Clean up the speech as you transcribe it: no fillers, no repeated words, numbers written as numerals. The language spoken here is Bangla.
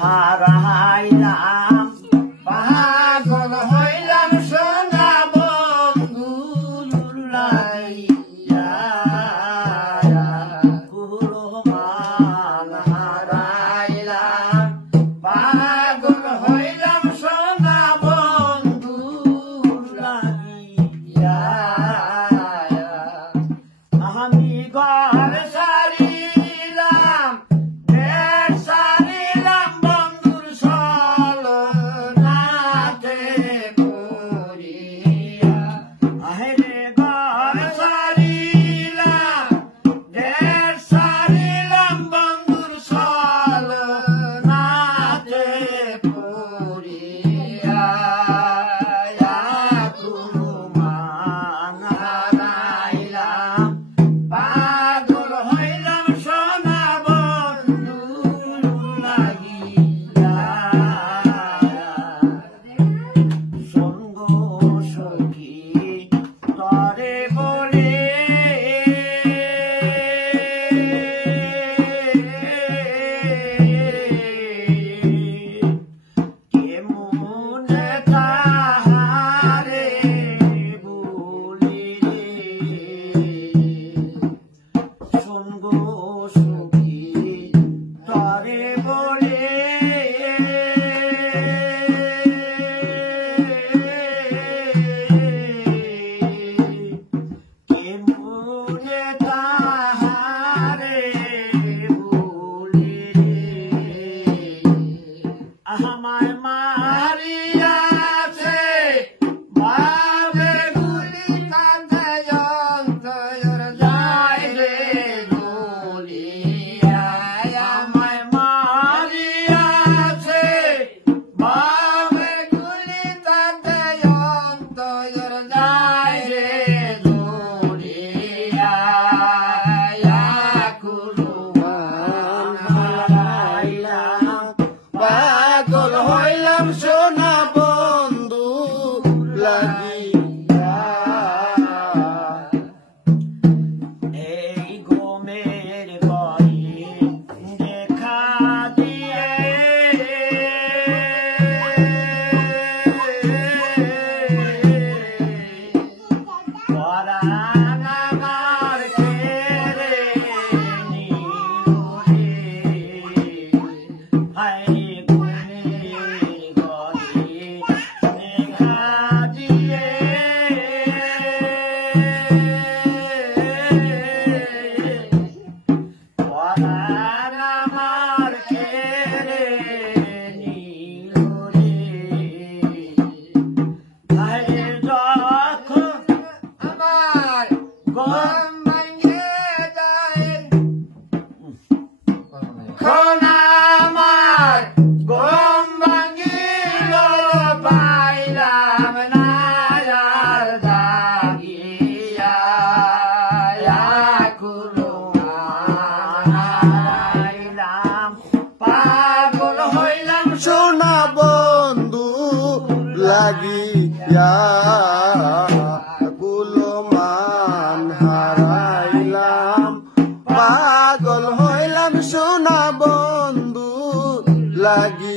হারাইলাম পাগল হইলাম সোনা বন্ধু লাইয়া কুরমান হারাইলাম পাগল হইলাম সোনা বন্ধু লাইয়া আমি ঘর সারিলাম পাগল হইলাম সোনা বন্ধু লাগিয়া এই ঘুমের ঘরে দেখা দিয়ে পরাণ আমার কেড়ে নিল রে হায় সোনা বন্ধু লাগিয়া গুলমান হারাইলাম পাগল হইলাম সোনা বন্ধু লাগি